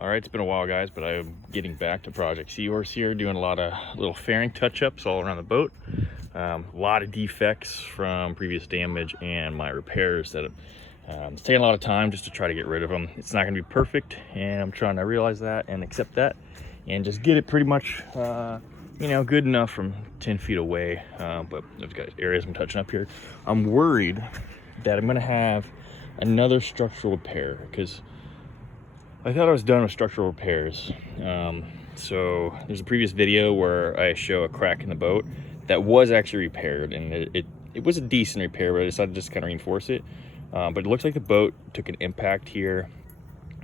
All right, it's been a while, guys, but I'm getting back to Project Seahorse here, doing a lot of little fairing touch-ups all around the boat. A lot of defects from previous damage and my repairs that it's taking a lot of time just to try to get rid of them. It's not going to be perfect, and I'm trying to realize that and accept that and just get it pretty much, good enough from 10 feet away. But there's got areas I'm touching up here. I'm worried that I'm going to have another structural repair because I thought I was done with structural repairs. So there's a previous video where I show a crack in the boat that was actually repaired, and it was a decent repair, but I decided to just kind of reinforce it. But it looks like the boat took an impact here.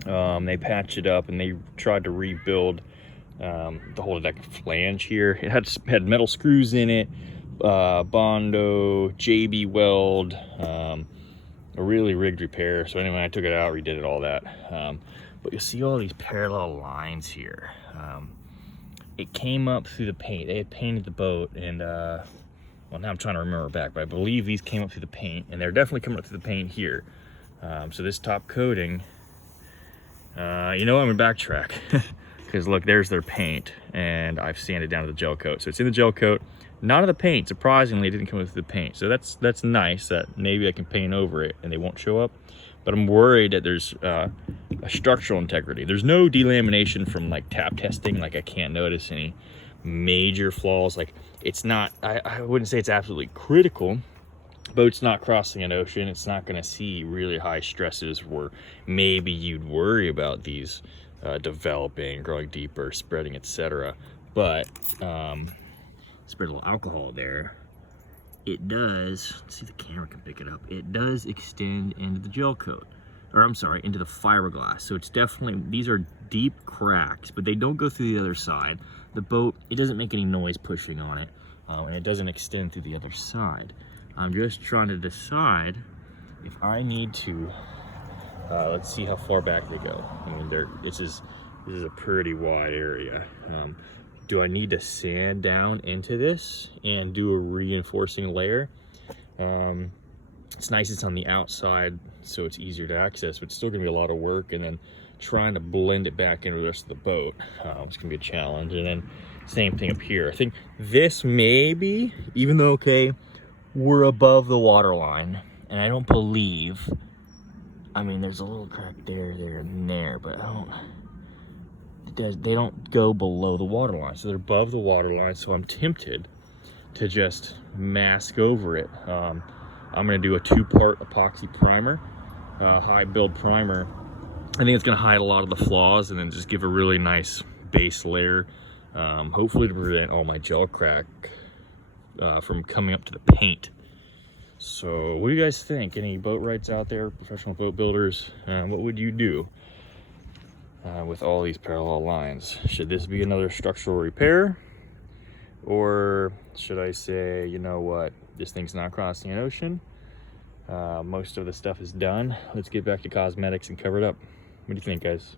They patched it up and they tried to rebuild the whole deck flange here. It had metal screws in it, Bondo, JB weld, a really rigged repair. So anyway, I took it out, redid it, all that. But you'll see all these parallel lines here. It came up through the paint. They had painted the boat, and well, now I'm trying to remember back, but I believe these came up through the paint, and they're definitely coming up through the paint here. So this top coating, I'm gonna backtrack because look, there's their paint, and I've sanded down to the gel coat. So it's in the gel coat, not in the paint. Surprisingly, it didn't come up through the paint. So that's nice that maybe I can paint over it and they won't show up. But I'm worried that there's a structural integrity. There's no delamination from like tap testing. Like I can't notice any major flaws. Like it's not, I wouldn't say it's absolutely critical. Boat's not crossing an ocean. It's not gonna see really high stresses where maybe you'd worry about these developing, growing deeper, spreading, etc. But spread a little alcohol there. It does, let's see if the camera can pick it up. It does extend into the gel coat, or I'm sorry, into the fiberglass. So it's definitely, these are deep cracks, but they don't go through the other side. The boat, it doesn't make any noise pushing on it, and it doesn't extend through the other side. I'm just trying to decide if I need to, let's see how far back they go. I mean, this is a pretty wide area. Do I need to sand down into this and do a reinforcing layer? It's nice it's on the outside, so it's easier to access, but it's still gonna be a lot of work, and then trying to blend it back into the rest of the boat, it's gonna be a challenge. And then same thing up here. I think this maybe, even though, okay, we're above the water line, and I don't believe, I mean, there's a little crack there, and there, but they don't go below the water line, so they're above the water line. So I'm tempted to just mask over it. I'm gonna do a 2-part epoxy primer, high build primer. I think it's gonna hide a lot of the flaws and then just give a really nice base layer, hopefully to prevent all my gel crack from coming up to the paint. So what do you guys think? Any boat wrights out there, professional boat builders? What would you do with all these parallel lines? Should this be another structural repair? Or should I say, you know what, this thing's not crossing an ocean. Most of the stuff is done. Let's get back to cosmetics and cover it up. What do you think, guys?